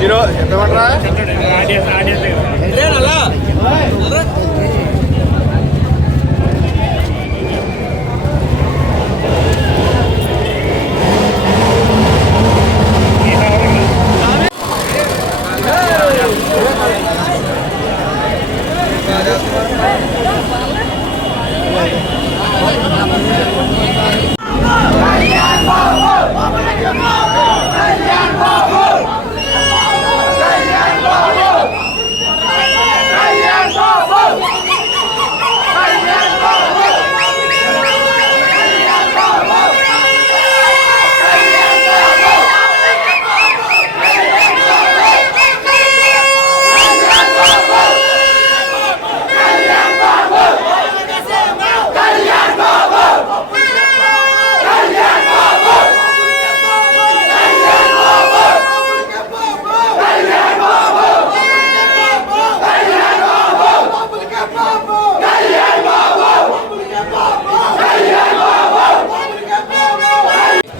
Hero ఎంత పడరా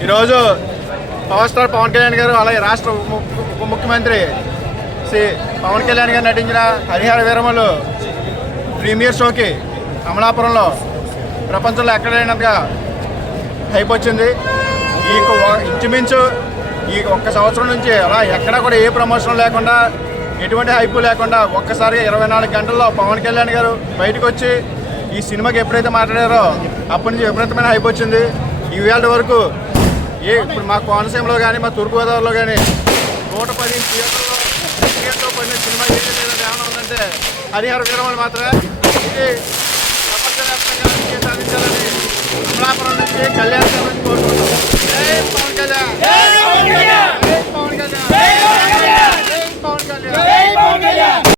ఈరోజు power star Pawan Kalyan గారు అలాగే రాష్ట్ర ఉప ముఖ్యమంత్రి శ్రీ పవన్ కళ్యాణ్ గారు నటించిన హరిహర వీరమలు ప్రీమియర్ షోకి అమలాపురంలో ప్రపంచంలో ఎక్కడైనంతగా హైప్ వచ్చింది. ఇంచుమించు ఈ ఒక్క సంవత్సరం నుంచి అలా ఎక్కడా కూడా ఏ ప్రమోషన్ లేకుండా ఎటువంటి హైపు లేకుండా ఒక్కసారిగా 24 గంటల్లో పవన్ కళ్యాణ్ గారు బయటకు వచ్చి ఈ సినిమాకి ఎప్పుడైతే మాట్లాడారో అప్పటి నుంచి విపరీతమైన హైప్ వచ్చింది. ఈవేళ వరకు ఇప్పుడు మా కోనసీమలో కానీ మా తూర్పుగోదావరిలో కానీ 110 థియేటర్లో పడిన సినిమా ఏమైనా ఉందంటే హరిహర వీరమలు మాత్రమే. ఇది